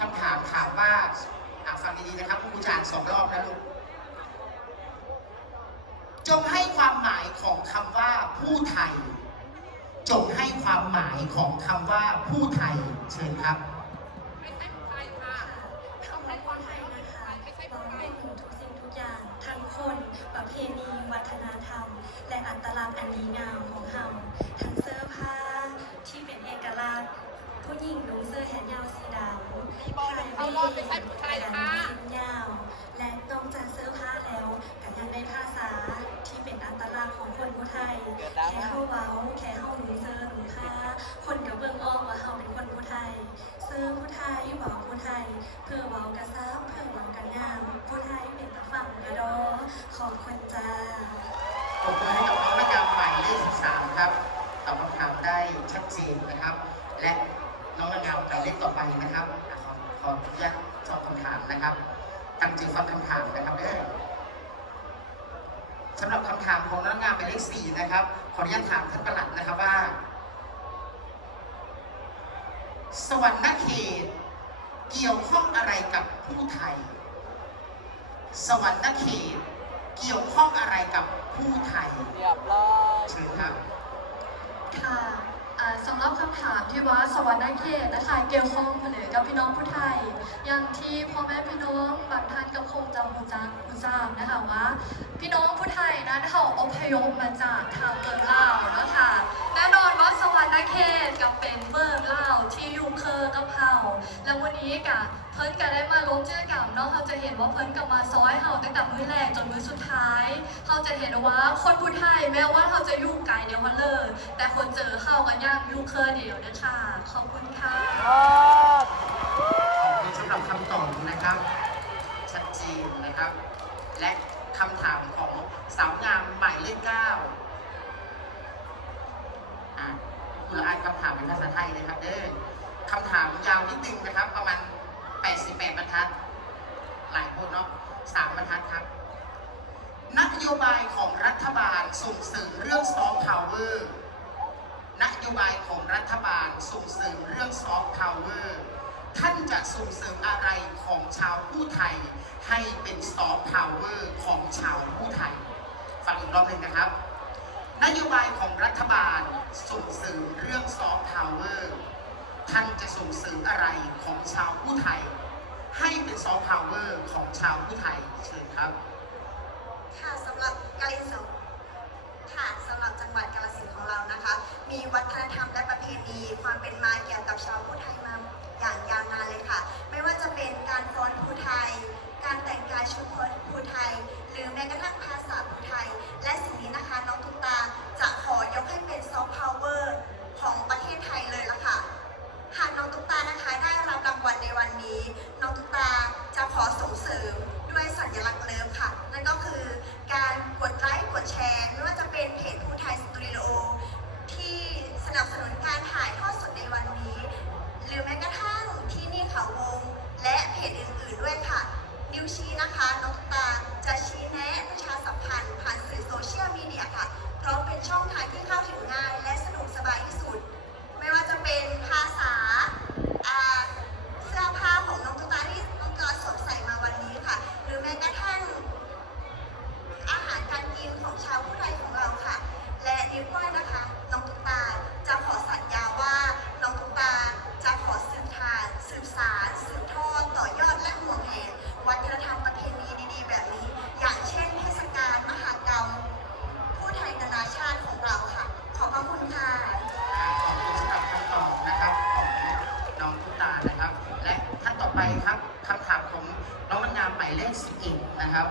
คำถามถามว่าอะฟังดีๆนะครับคุณครูจานสองรอบนะลูกจงให้ความหมายของคำว่าผู้ไทย จงให้ความหมายของคำว่าผู้ไทยเชิญครับ เข้าเว้า แค่เข้าหนุ่งเสื้อหนุ่งผ้าคนกับเบิ่งออกว่าเขาเป็นคนผู้ไทย เซื้อผู้ไทยเว้าผู้ไทย เพื่อเว้ากระซับเพื่อเว้ากระงามผู้ไทยเป็นตะฝั่งกระดอขอบคุณจ้าปรบมือให้กับน้องนักการหมายเลข13ครับตอบคำถามได้ชัดเจนนะครับ และน้องนักงานหมายเลขต่อไปนะครับขอขออนุญาตตอบคำถามนะครับ ตั้งใจฟังคำถามนะครับเด้อ สำหรับคำถามของน้องนักงานหมายเลข4นะครับ ขออนุญาตถามท่านประหลัดนะครับว่า สวรรณเขต เกี่ยวข้องอะไรกับผู้ไทย สวรรณเขต เกี่ยวข้องอะไรกับผู้ไทยเรียบร้อยเชิญครับ ค่ะอ่าสำหรับคำถามที่ว่าสวรรค์เขตนะคะ เกี่ยวข้องหรือกับพี่น้องผู้ไทยอย่าง ที่พ่อแม่พี่น้องบางท่านก็คงจะหูจักหูทราบนะคะว่า พี่น้องผู้ไทยนั้นเขาอพยพมาจากทางเมืองลาวนะคะแน่นอนว่าสวรรค์เขตกับเป็นเมืองลาวที่อยู่เคอกับเฮาแล้ววันนี้กะเพิ่นก็ได้มาลงชื่อกับเนาะเขาจะเห็นว่าเพิ่นก็มาซอยเฮาตั้งแต่มื้อแรกจนมื้อสุดท้ายเขาจะเห็นว่าคนผู้ไทยแม้ว่าเขาจะอยู่ไกลเดียวกันเลยแต่คนเจอเฮากันยากอยู่เคอเดียวนะคะขอบคุณค่ะ กับคำตอบนะครับ ชัดเจนนะครับ และคำถามของสาวงามหมายเลขเก้าอะคุณอ่านคำถามเป็นภาษาไทยเลยครับเด้อคำถามยาวนิดนึงนะครับ ประมาณ 88 บรรทัด หลายคนเนาะสามบรรทัดครับ นโยบายของรัฐบาลส่งเสริมเรื่องซอฟต์พาวเวอร์นโยบายของรัฐบาลส่งเสริมเรื่องซอฟต์พาวเวอร์ ท่านจะส่งเสริมอะไรของชาวผู้ไทย ให้เป็นซอฟต์พาวเวอร์ของชาวผู้ไทย ฟังอีกรอบหนึ่งนะครับ นโยบายของรัฐบาลส่งเสริมเรื่องซอฟต์พาวเวอร์ท่านจะส่งเสริมอะไรของชาวผู้ไทย ให้เป็นซอฟต์พาวเวอร์ของชาวผู้ไทย ไปครับคำถามของน้องนางงามหมายเลข11นะครับ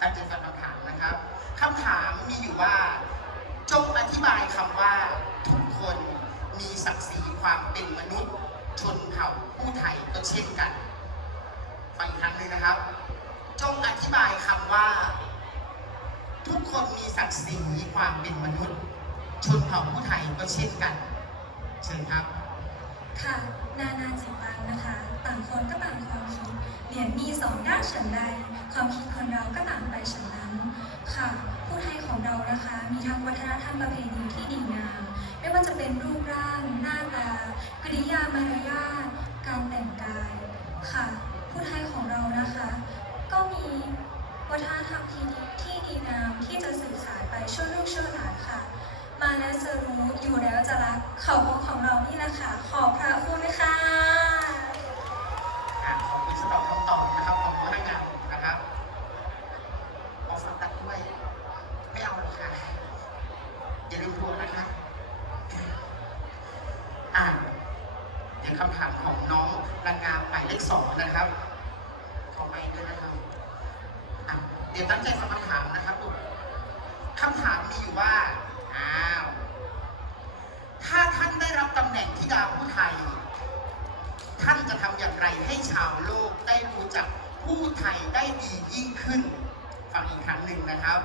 ตั้งใจฟังคำถามนะครับคำถามมีอยู่ว่า จงอธิบายคำว่า ทุกคนมีศักดิ์ศรีความเป็นมนุษย์ ชนเผ่าผู้ไทยก็เช่นกันฟังอีกครั้งหนึงนะครับ จงอธิบายคำว่า ทุกคนมีศักดิ์ศรีความเป็นมนุษย์ ชนเผ่าผู้ไทยก็เช่นกัน เชิญครับ ค่ะนานาจิตตังนะคะ ต่างคนก็ต่างความคิดเหรียญมีสองด้านฉันใดความคิดคนเราก็ต่างไปฉันนั้นค่ะ ผู้ไทยของเรานะคะ มีทั้งวัฒนธรรมประเพณีที่ดีงามไม่ว่าจะเป็นรูปร่างหน้าตากริยามารยาทการแต่งกายค่ะ ผู้ไทยของเรานะคะ ก็มีวัฒนธรรมที่ที่ดีงาม เขาวงของเรานี่แหละค่ะ ขอบพระคุณค่ะ อะขอบคุณสำหรับคำตอบนะครับของพนักงานนะครับออกสังกัดด้วยไม่เอาหรอกค่ะอย่าลืมทวงนะคะ อ่าเดี๋ยวคำถามของน้องนางงามหมายเลขสองนะครับขอไมค์ด้วยนะครับอะเดี๋ยวตั้งใจฟังคำถามนะครับลูกคำถามมีอยู่ว่า อ้าว ถ้าท่านได้รับตำ แหน่งธิดาผู้ไทย ท่านจะทำอย่างไรให้ชาวโลกได้รู้จักผู้ไทยได้ดียิ่งขึ้น ฟังอีกครั้งหนึ่งนะครับ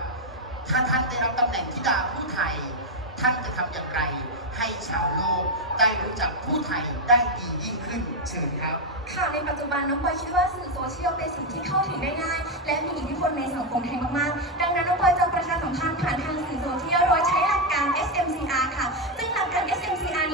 ถ้าท่านได้รับตำแหน่งธิดาผู้ไทย ท่านจะทำอย่างไร ให้ชาวโลกได้รู้จักผู้ไทยได้ดียิ่งขึ้น เชิญครับ ค่ะในปัจจุบันน้องปอยคิดว่าสื่อโซเชียลเป็นสิ่งที่เข้าถึงได้ง่าย และมีอิทธิพลในสังคมไทยมากๆ ดังนั้นน้องปอยจะประชาสัมพันธ์ผ่านทางสื่อโซเชียลโดยใช้หลักการ SMCR ค่ะ ซึ่งหลักการ SMCR